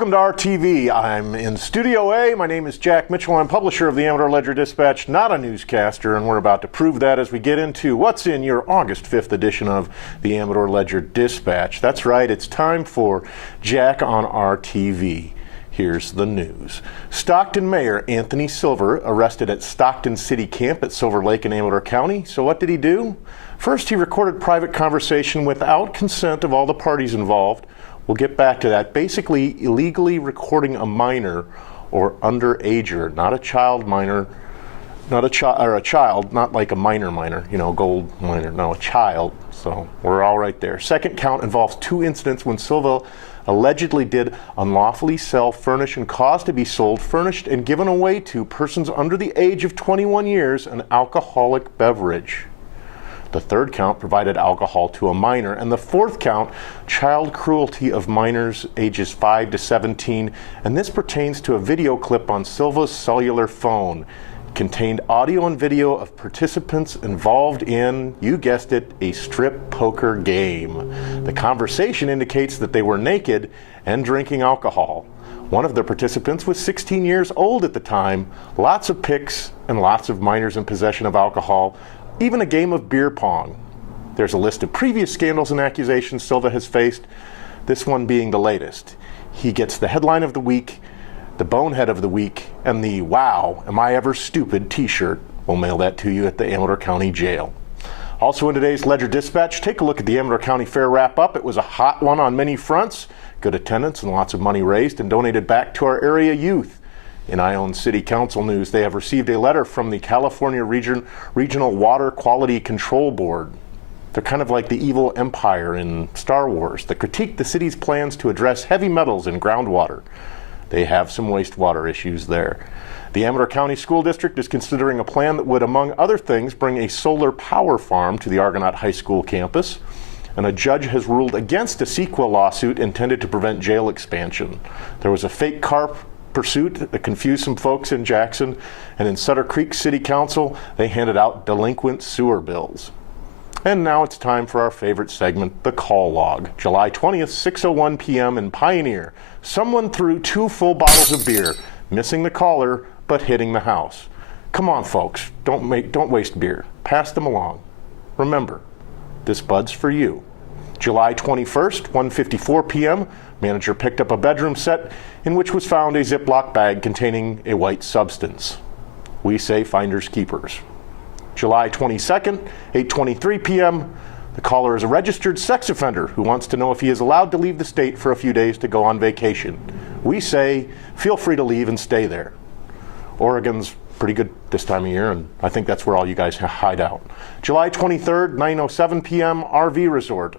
Welcome to RTV. I'm in Studio A. My name is Jack Mitchell. I'm publisher of the Amador Ledger-Dispatch, not a newscaster, and we're about to prove that as we get into what's in your August 5th edition of the Amador Ledger-Dispatch. That's right, it's time for Jack on RTV. Here's the news. Stockton Mayor Anthony Silver arrested at Stockton City Camp at Silver Lake in Amador County. So what did he do? First, he recorded private conversation without consent of all the parties involved. We'll get back to that. Basically, illegally recording a minor or underager, not a child minor, not a child, not like a minor, you know, gold minor, no, a child. So we're all right there. Second count involves two incidents when Silva allegedly did unlawfully sell, furnish, and cause to be sold, furnished, and given away to persons under the age of 21 years an alcoholic beverage. The third count provided alcohol to a minor, and the fourth count, child cruelty of minors ages 5 to 17, and this pertains to a video clip on Silva's cellular phone. It contained audio and video of participants involved in, you guessed it, a strip poker game. The conversation indicates that they were naked and drinking alcohol. One of the participants was 16 years old at the time, lots of pics and lots of minors in possession of alcohol, even a game of beer pong. There's a list of previous scandals and accusations Silva has faced, this one being the latest. He gets the headline of the week, the bonehead of the week, and the "Wow, am I ever stupid" t-shirt. We'll mail that to you at the Amador County Jail. Also in today's Ledger-Dispatch, take a look at the Amador County Fair wrap-up. It was a hot one on many fronts, good attendance and lots of money raised and donated back to our area youth. In Ione City Council news, they have received a letter from the California Regional Water Quality Control Board. They're kind of like the evil empire in Star Wars that critique the city's plans to address heavy metals in groundwater. They have some wastewater issues there. The Amador County School District is considering a plan that would, among other things, bring a solar power farm to the Argonaut High School campus. And a judge has ruled against a CEQA lawsuit intended to prevent jail expansion. There was a fake car pursuit that confused some folks in Jackson, and in Sutter Creek City Council, they handed out delinquent sewer bills. And now it's time for our favorite segment, the call log. July 20th, 6:01 p.m. in Pioneer. Someone threw 2 full bottles of beer, missing the caller, but hitting the house. Come on, folks, don't waste beer. Pass them along. Remember, this bud's for you. July 21st, 1:54 p.m., manager picked up a bedroom set in which was found a Ziploc bag containing a white substance. We say finders keepers. July 22nd, 8:23 p.m., the caller is a registered sex offender who wants to know if he is allowed to leave the state for a few days to go on vacation. We say, feel free to leave and stay there. Oregon's pretty good this time of year, and I think that's where all you guys hide out. July 23rd, 9:07 p.m., RV resort.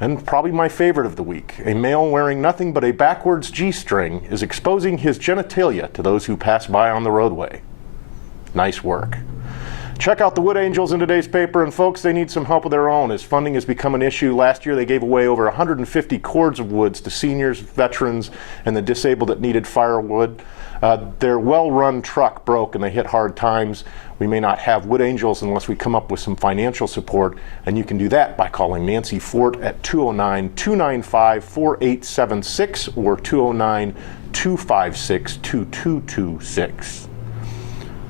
And probably my favorite of the week, a male wearing nothing but a backwards G-string is exposing his genitalia to those who pass by on the roadway. Nice work. Check out the Wood Angels in today's paper, and folks, they need some help of their own as funding has become an issue. Last year they gave away over 150 cords of woods to seniors, veterans, and the disabled that needed firewood. Their well-run truck broke and they hit hard times. We may not have Wood Angels unless we come up with some financial support, and you can do that by calling Nancy Fort at 209-295-4876 or 209-256-2226.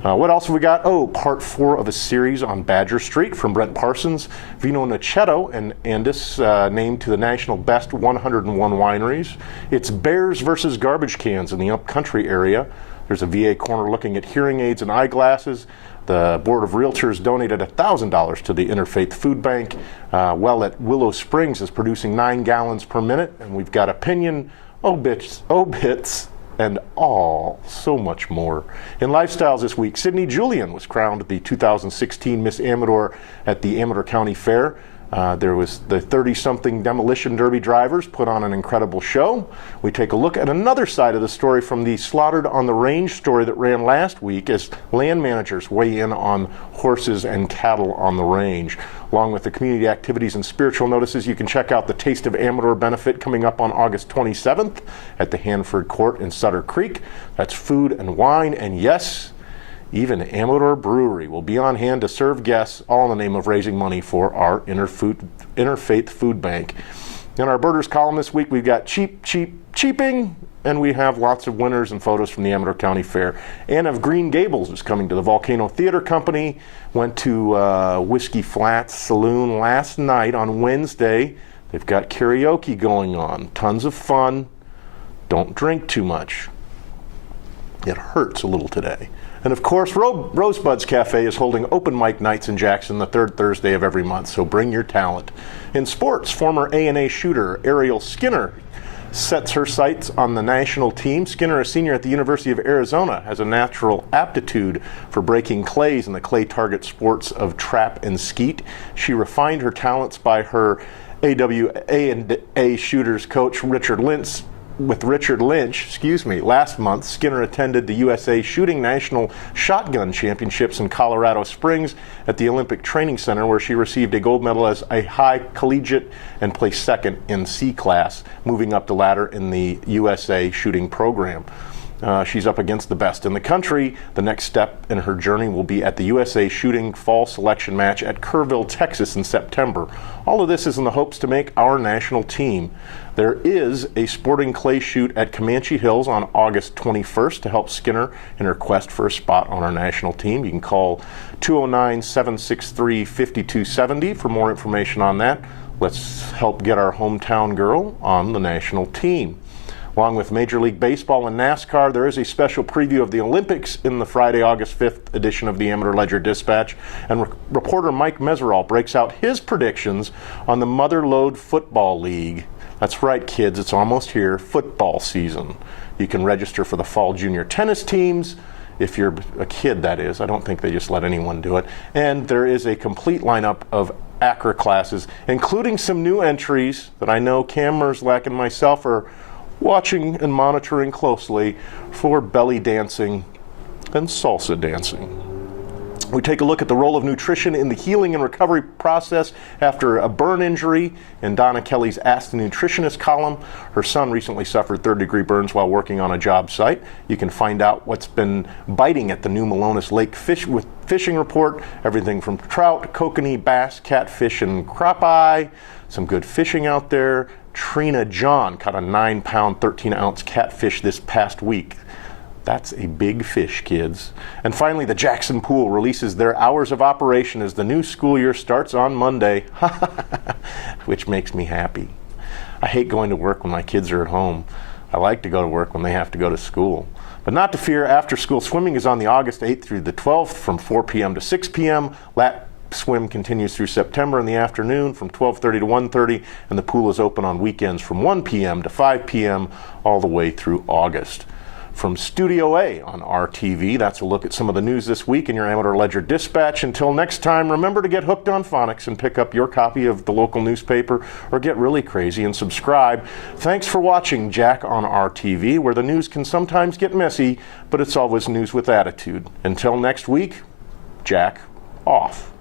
What else have we got? Oh, part 4 of a series on Badger Street from Brent Parsons. Vino Nochetto and Andis named to the national best 101 wineries. It's bears versus garbage cans in the upcountry area. There's a VA corner looking at hearing aids and eyeglasses. The Board of Realtors donated $1,000 to the Interfaith Food Bank. Well at Willow Springs is producing 9 gallons per minute, and we've got opinion, obits, and so much more. In lifestyles this week, Sydney Julian was crowned the 2016 Miss Amador at the Amador County Fair. There was the 30-something demolition derby drivers put on an incredible show. We take a look at another side of the story from the Slaughtered on the Range story that ran last week as land managers weigh in on horses and cattle on the range. Along with the community activities and spiritual notices, you can check out the Taste of Amador benefit coming up on August 27th at the Hanford Court in Sutter Creek. That's food and wine, and yes, even Amador Brewery will be on hand to serve guests, all in the name of raising money for our Interfaith Food Bank. In our birders column this week, we've got cheaping, and we have lots of winners and photos from the Amador County Fair. Anne of Green Gables is coming to the Volcano Theater Company. Went to Whiskey Flats Saloon last night on Wednesday. They've got karaoke going on. Tons of fun. Don't drink too much. It hurts a little today. And of course, Rosebuds Cafe is holding open mic nights in Jackson the third Thursday of every month, so bring your talent. In sports, former A&A shooter Ariel Skinner sets her sights on the national team. Skinner, a senior at the University of Arizona, has a natural aptitude for breaking clays in the clay target sports of trap and skeet. She refined her talents by her AWA shooters coach Richard Lynch. Last month, Skinner attended the USA Shooting National Shotgun Championships in Colorado Springs at the Olympic Training Center, where she received a gold medal as a high collegiate and placed second in C class, moving up the ladder in the USA shooting program. She's up against the best in the country. The next step in her journey will be at the USA Shooting Fall Selection Match at Kerrville, Texas in September. All of this is in the hopes to make our national team. There is a sporting clay shoot at Comanche Hills on August 21st to help Skinner in her quest for a spot on our national team. You can call 209-763-5270 for more information on that. Let's help get our hometown girl on the national team. Along with Major League Baseball and NASCAR, there is a special preview of the Olympics in the Friday, August 5th edition of the Amador Ledger-Dispatch. And reporter Mike Meserol breaks out his predictions on the Mother Lode Football League. That's right, kids, it's almost here, football season. You can register for the fall junior tennis teams, if you're a kid, that is. I don't think they just let anyone do it. And there is a complete lineup of ACRA classes, including some new entries that I know Cam Merzlak and myself are watching and monitoring closely for belly dancing and salsa dancing. We take a look at the role of nutrition in the healing and recovery process after a burn injury in Donna Kelly's Ask the Nutritionist column. Her son recently suffered third-degree burns while working on a job site. You can find out what's been biting at the new Malonis Lake fishing report, everything from trout, kokanee, bass, catfish, and crappie. Some good fishing out there. Trina John caught a 9-pound, 13-ounce catfish this past week. That's a big fish, kids. And finally, the Jackson Pool releases their hours of operation as the new school year starts on Monday, which makes me happy. I hate going to work when my kids are at home. I like to go to work when they have to go to school. But not to fear, after-school swimming is on the August 8th through the 12th from 4 p.m. to 6 p.m. Lap swim continues through September in the afternoon from 12:30 to 1:30, and the pool is open on weekends from 1 p.m. to 5 p.m. all the way through August. From Studio A on RTV, that's a look at some of the news this week in your Amador Ledger-Dispatch. Until next time, remember to get hooked on phonics and pick up your copy of the local newspaper, or get really crazy and subscribe. Thanks for watching Jack on RTV, where the news can sometimes get messy, but it's always news with attitude. Until next week, Jack off.